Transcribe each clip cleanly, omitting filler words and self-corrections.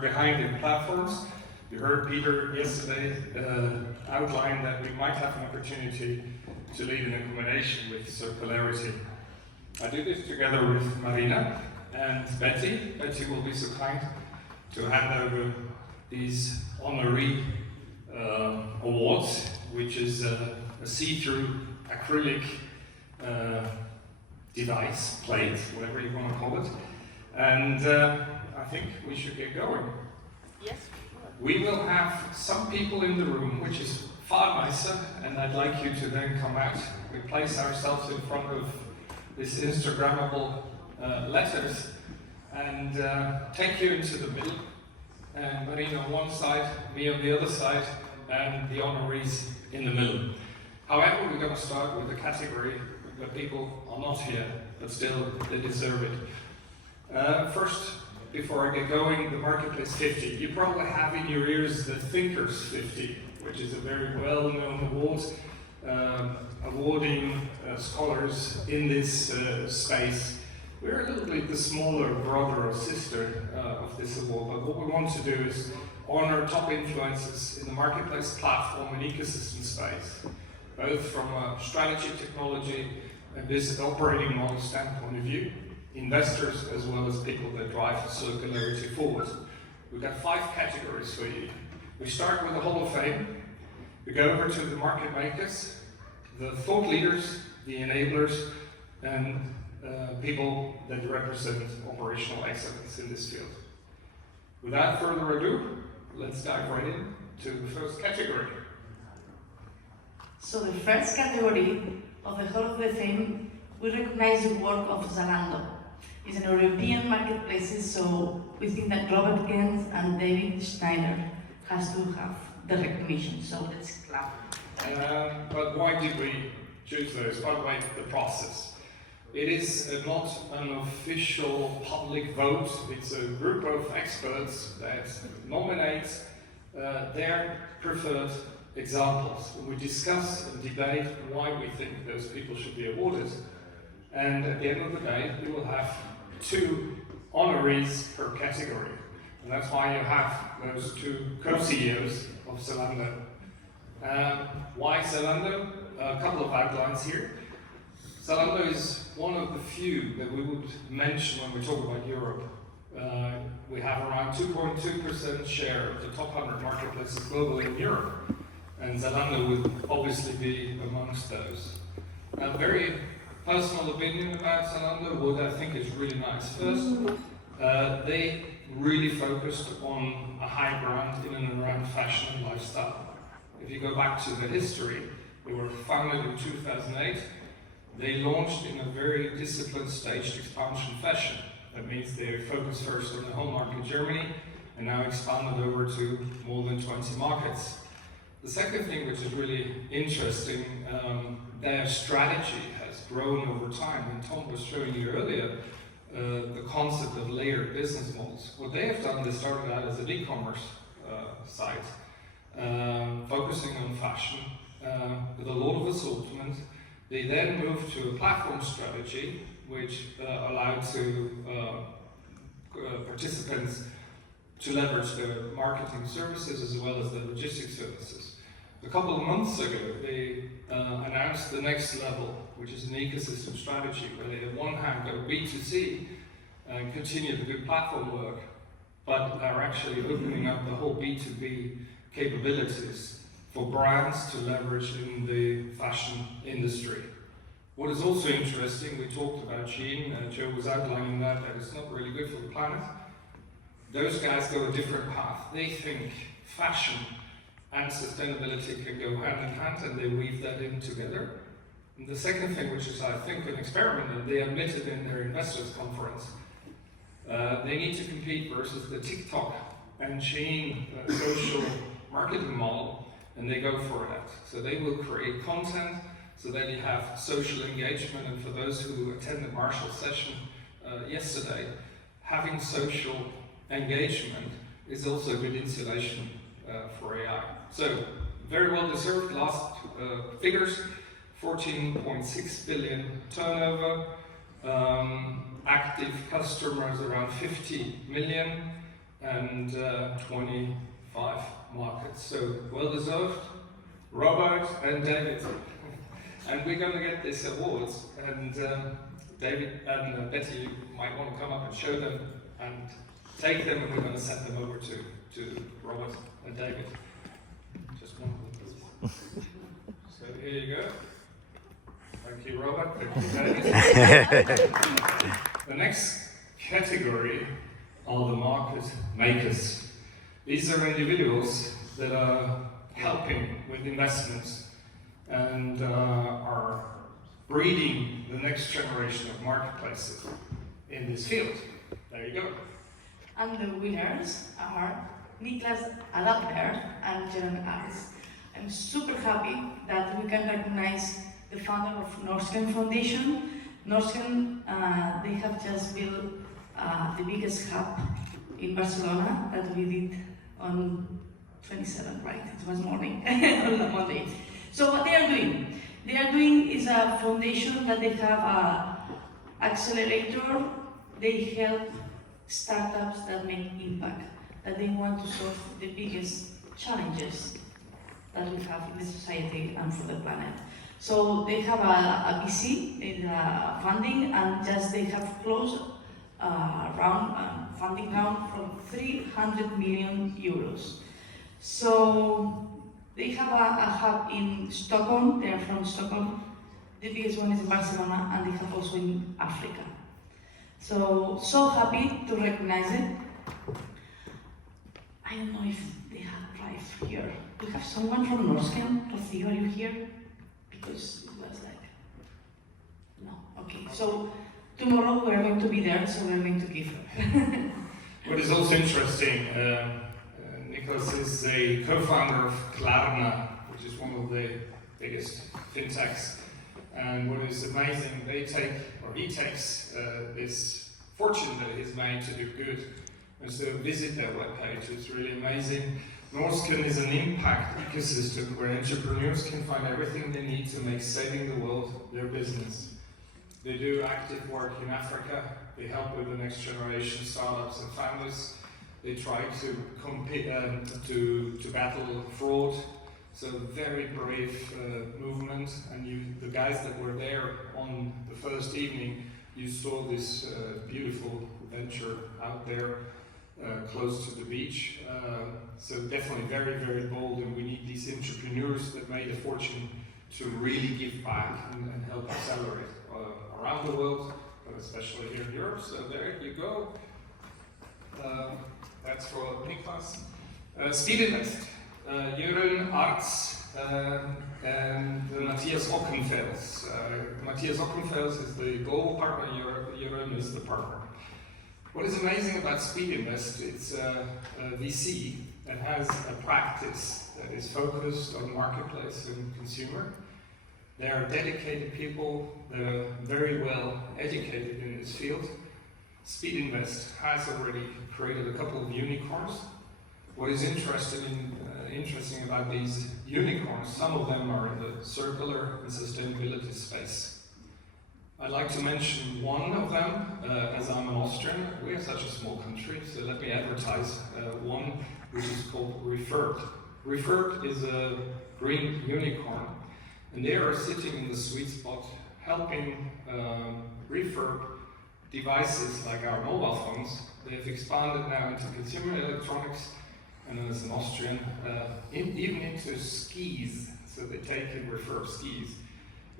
behind in platforms. You heard Peter yesterday outline that we might have an opportunity to lead in a combination with circularity. I do this together with Marina and Betty. Betty will be so kind to hand over these honoree awards, which is a see-through acrylic device, plate, whatever you want to call it. And I think we should get going. Yes. We will have some people in the room, which is far nicer, and I'd like you to then come out. We place ourselves in front of this Instagrammable letters and take you into the middle. And Marina on one side, me on the other side, and the honorees in the middle. However, we're going to start with a category where people are not here, but still they deserve it. First, before I get going, the Marketplace 50. You probably have in your ears the Thinkers 50, which is a very well-known award, awarding scholars in this space. We're a little bit the smaller brother or sister of this award, but what we want to do is honor top influencers in the marketplace platform and ecosystem space, both from a strategy, technology, and business operating model standpoint of view, investors as well as people that drive circularity forward. We've got 5 categories for you. We start with the Hall of Fame. We go over to the market makers, the thought leaders, the enablers, and people that represent operational excellence in this field. Without further ado, let's dive right into the first category. So the first category of the Hall of the Fame, we recognize the work of Zalando. It's an European marketplace, so we think that Robert Gens and David Schneider has to have the recognition, so let's clap. But why did we choose those? By the way, the process. It is not an official public vote, it's a group of experts that nominate their preferred examples. We discuss and debate why we think those people should be awarded. And at the end of the day, we will have 2 honorees per category. And that's why you have those 2 co-CEOs of Zalando. Why Zalando? A couple of outlines here. Zalando is one of the few that we would mention when we talk about Europe. We have around 2.2% share of the top 100 marketplaces globally in Europe. And Zalando would obviously be amongst those. A very personal opinion about Zalando, what I think is really nice. First, they really focused on a high ground in and around fashion and lifestyle. If you go back to the history, they were founded in 2008. They launched in a very disciplined staged expansion fashion. That means they focused first on the home market Germany and now expanded over to more than 20 markets. The second thing which is really interesting, their strategy has grown over time, and Tom was showing you earlier the concept of layered business models. What they have done, they started out as an e-commerce site, focusing on fashion with a lot of assortment. They then moved to a platform strategy which allowed participants to leverage their marketing services as well as their logistics services. A couple of months ago, they announced the next level, which is an ecosystem strategy, where they on one hand go B2C and continue the good platform work, but are actually opening up the whole B2B capabilities for brands to leverage in the fashion industry. What is also interesting, we talked about Shein, Joe was outlining that it's not really good for the planet. Those guys go a different path. They think fashion and sustainability can go hand in hand, and they weave that in together. And the second thing, which is I think an experiment, and they admitted in their investors conference, they need to compete versus the TikTok and Shein social marketing model, and they go for that. So they will create content so that you have social engagement, and for those who attended Marshall's session yesterday, having social engagement is also a good insulation for AI. So, very well deserved. Last figures, 14.6 billion turnover, active customers around 50 million, and 25 markets. So well deserved, Robert and David. And we're going to get these awards. And David and Betty, you might want to come up and show them and take them, and we're going to send them over to Robert and David. Just one of them, please. So here you go. Thank you, Robert. Thank you, David. The next category are the market makers. These are individuals that are helping with investments and are breeding the next generation of marketplaces in this field. There you go. And the winners are Niklas Alapper and Jelen Arts. I'm super happy that we can recognize the founder of Norsken Foundation. Norsken, they have just built the biggest hub in Barcelona that we did on 27th, right? It was morning, on Monday. So what they are doing is a foundation that they have an accelerator. They help startups that make impact, that they want to solve the biggest challenges that we have in the society and for the planet. So they have a VC in funding, and just they have closed funding round from 300 million euros. So they have a hub in Stockholm. They are from Stockholm. The biggest one is in Barcelona, and they have also in Africa. So happy to recognize it. I don't know if they have Clive here. Do we have someone from Norsken? Rocío, are you here? Because it was like, no, okay. So tomorrow we are going to be there, so we are going to give her. What is also interesting, Niklas is a co-founder of Klarna, which is one of the biggest fintechs. And what is amazing, he takes this fortune that he's made to do good. And so visit their webpage, it's really amazing. Norsken is an impact ecosystem where entrepreneurs can find everything they need to make saving the world their business. They do active work in Africa. They help with the next generation startups and families. They try to compete to battle fraud. So very brave movement. And the guys that were there on the first evening, you saw this beautiful venture out there close to the beach. So definitely very, very bold, and we need these entrepreneurs that made a fortune to really give back and help accelerate around the world, but especially here in Europe. So there you go. That's for Niklas. Speed Invest, Jeroen Arts and Matthias Ockenfels. Matthias Ockenfels is the global partner, Jeroen is the partner. What is amazing about Speed Invest, it's a VC that has a practice that is focused on marketplace and consumer. They are dedicated people that are very well educated in this field. Speed Invest has already created a couple of unicorns. What is interesting about these unicorns, some of them are in the circular and sustainability space. I'd like to mention one of them, as I'm an Austrian. We are such a small country, so let me advertise one which is called Refurb. Refurb is a green unicorn, and they are sitting in the sweet spot helping refurb devices like our mobile phones. They've expanded now into consumer electronics, and then as an Austrian, even into skis. So they take and refurb skis.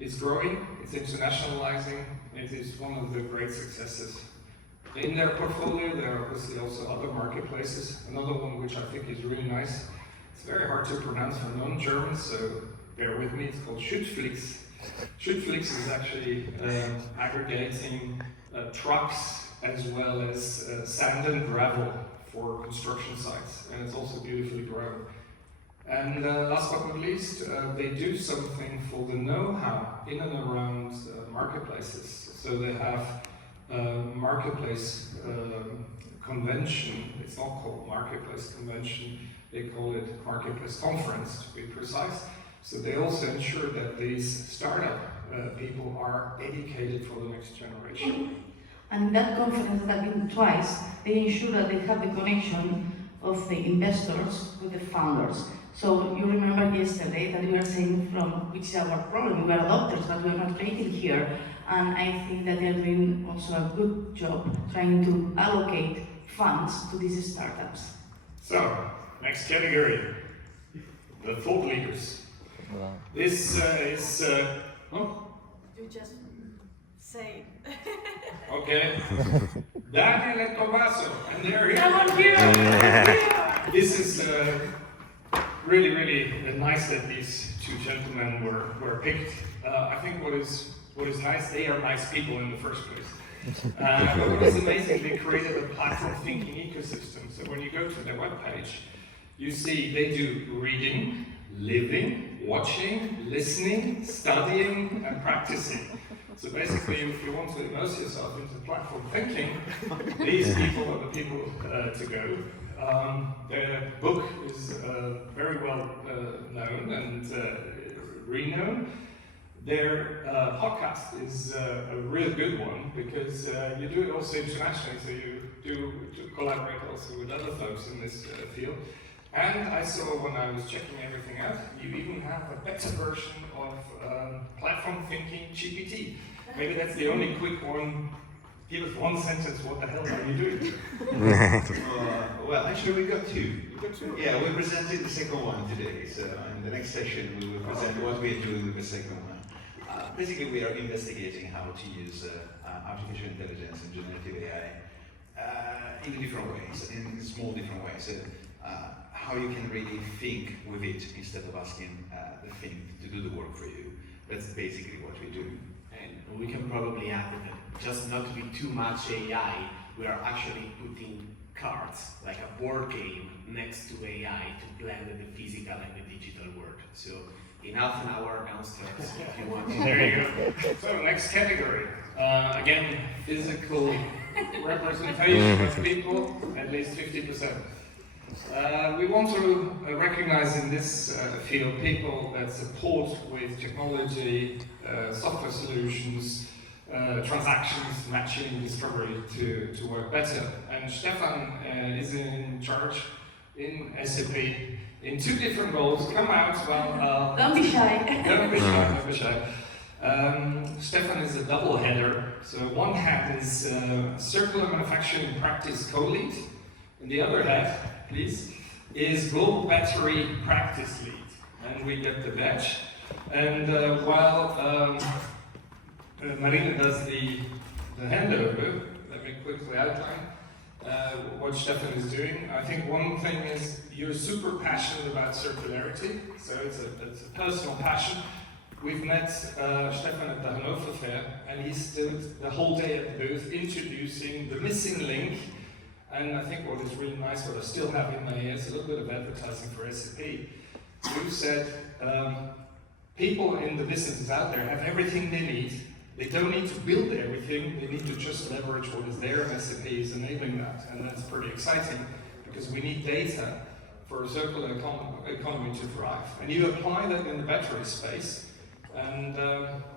It's growing, it's internationalizing, it is one of the great successes. In their portfolio, there are obviously also other marketplaces. Another one which I think is really nice, it's very hard to pronounce for non-Germans, so bear with me, it's called Schüttflix. Schüttflix is actually aggregating trucks as well as sand and gravel for construction sites, and it's also beautifully grown. And last but not least, they do something for the know-how in and around marketplaces. So they have a marketplace convention. It's not called marketplace convention, they call it marketplace conference to be precise. So they also ensure that these startup people are educated for the next generation. And in that conference that I've been twice, they ensure that they have the connection of the investors with the founders. So you remember yesterday that we were saying from which is our problem, we are adopters, but we are not creating here. And I think that they are doing also a good job trying to allocate funds to these startups. So, next category, the thought leaders. Wow. This is, oh, You just say. okay. Daniel and Tommaso, and they're here. Come on here! This is really nice that these two gentlemen were picked. I think what is nice, they are nice people in the first place. But what is amazing, they created a platform thinking ecosystem. So when you go to their webpage, you see they do reading, living, watching, listening, studying, and practicing. So basically, if you want to immerse yourself into platform thinking, these people are the people to go. Their book is very well known and renowned. Their podcast is a real good one because you do it also internationally, so you do collaborate also with other folks in this field. And I saw when I was checking everything out, you even have a better version of platform thinking GPT. Maybe that's the only quick one. Give us one sentence, what the hell are you doing? Well, actually we got two. Yeah, we presented the second one today, so in the next session we will present what we are doing with the second one. Basically we are investigating how to use artificial intelligence and generative AI in different ways, in small different ways. How you can really think with it instead of asking the thing to do the work for you. That's basically what we do. And we can probably add that just not to be too much AI, we are actually putting cards, like a board game, next to AI to blend the physical and the digital world. So in half an hour downstairs, if you want. There you go. So next category, again, physical representation of people, at least 50%. We want to recognize in this field people that support with technology, software solutions, transactions, matching, discovery to work better. And Stefan is in charge in SAP in two different roles. Come out, well, Don't be shy. don't be shy, don't be shy. Stefan is a double header. So one hat is circular manufacturing practice co-lead, and the other hat, please, is global battery practice lead. And we get the badge. And while Marina does the handover, let me quickly outline what Stefan is doing. I think one thing is you're super passionate about circularity, so it's a personal passion. We've met Stefan at the Hannover Fair, and he stood the whole day at the booth introducing the missing link. And I think what is really nice, what I still have in my ears, a little bit of advertising for SAP. We've said people in the businesses out there have everything they need. They don't need to build everything, they need to just leverage what is there, and SAP is enabling that. And that's pretty exciting because we need data for a circular economy to thrive. And you apply that in the battery space. And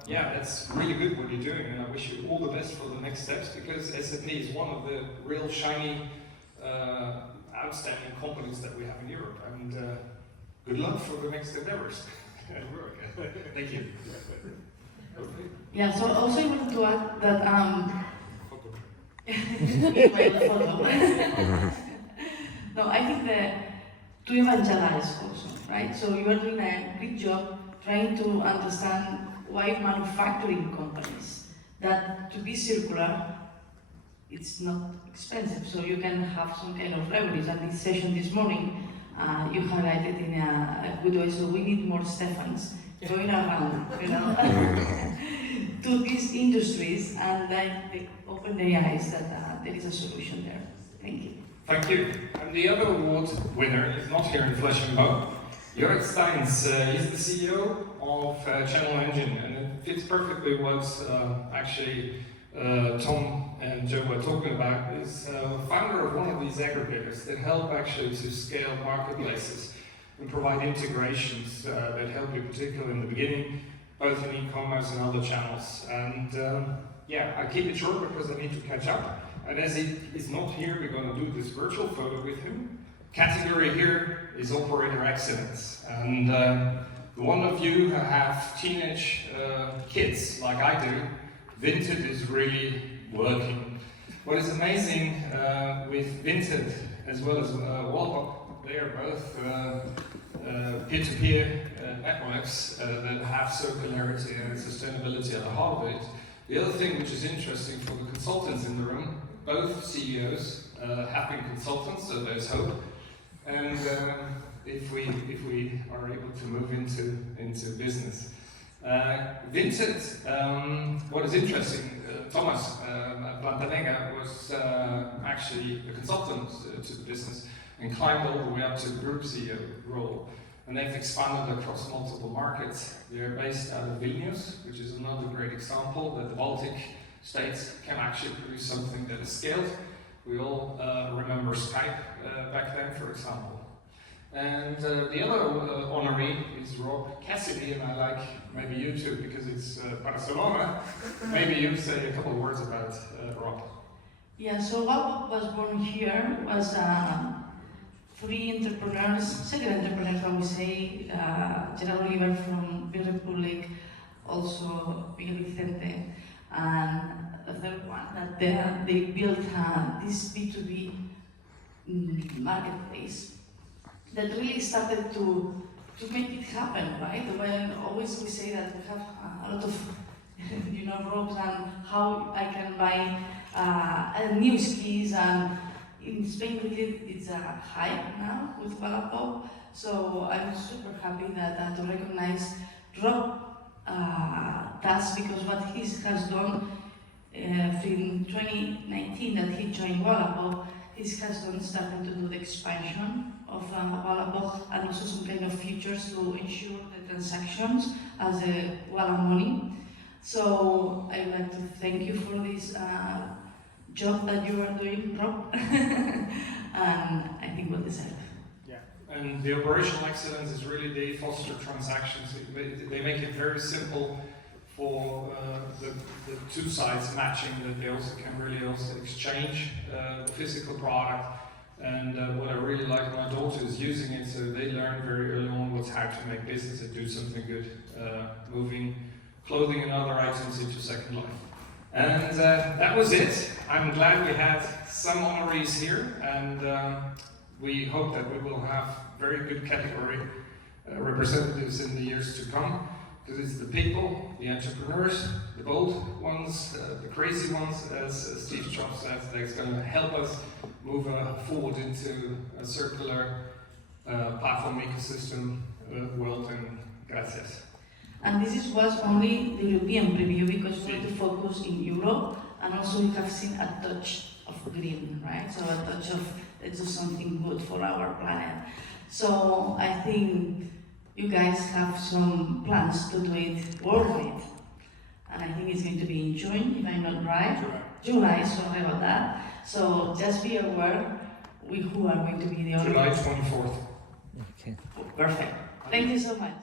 yeah, that's really good what you're doing, and I wish you all the best for the next steps because SAP is one of the real shiny, outstanding companies that we have in Europe. And good luck for the next endeavors. Thank you. Yeah, so also I wanted to add that no, I think that to evangelize also, right? So you are doing a good job trying to understand why manufacturing companies that to be circular, it's not expensive, so you can have some kind of revenues. And this session this morning, you highlighted in a good way. So we need more Stefans going around, you know, to these industries, and they open their eyes that there is a solution there. Thank you. Thank you. And the other award winner is not here in flesh and bone. Jörg Steins, he's the CEO of Channel Engine, and it fits perfectly what actually Tom and Joe were talking about. Is founder of one of these aggregators that help actually to scale marketplaces and provide integrations that help you, particularly in the beginning, both in e-commerce and other channels. And yeah, I keep it short because I need to catch up. And as he is not here, we're going to do this virtual photo with him. Category here is operator excellence. And the one of you who have teenage kids like I do, Vinted is really working. What is amazing with Vinted as well as Wallbox, they are both peer-to-peer networks that have circularity and sustainability at the heart of it. The other thing which is interesting for the consultants in the room, both CEOs have been consultants, so there's hope. And if we are able to move into business. Vinted, what is interesting, Thomas Plantanega was actually a consultant to the business and climbed all the way up to the group CEO role. And they've expanded across multiple markets. They're based out of Vilnius, which is another great example that the Baltic states can actually produce something that is scaled. We all remember Skype back then, for example. And the other honoree is Rob Cassidy, and I like maybe you too, because it's Barcelona. Maybe you say a couple of words about Rob. Yeah, so Rob was born here, was three entrepreneurs, serial entrepreneurs, I would say, Gerard Oliver from the Republic, also Miguel Vicente, and the third one that they built this B2B marketplace that really started to make it happen, right? When always we say that we have a lot of ropes and how I can buy new skis, and in Spain really it's a hype now with Wallapop. So I'm super happy that to recognize Rob task, because what he has done in 2019 that he joined Wallapop, he has done starting to do the expansion of Wallapop and also some kind of features to ensure the transactions as a Walla money. So I would like to thank you for this job that you are doing, Rob, and I think we'll deserve. Yeah, and the operational excellence is really they foster transactions. They make it very simple for the two sides matching, that they also can really also exchange the physical product. And what I really like, my daughter is using it, so they learn very early on what's how to make business and do something good, moving clothing and other items into Second Life. And that was it. I'm glad we had some honorees here, and we hope that we will have very good category representatives in the years to come, because it's the people, the entrepreneurs, the bold ones, the crazy ones, as Steve Jobs said, that's going to help us move forward into a circular platform ecosystem world. And gracias. And this was only the European preview, because we want to focus in Europe, and also we have seen a touch of green, right? So a touch of let's do something good for our planet. So I think you guys have some plans to do it worldwide, and I think it's going to be in June, if I'm not right. July, sorry about that. So just be aware who are going to be the audience. July 24th. Okay. Perfect. Thank you so much.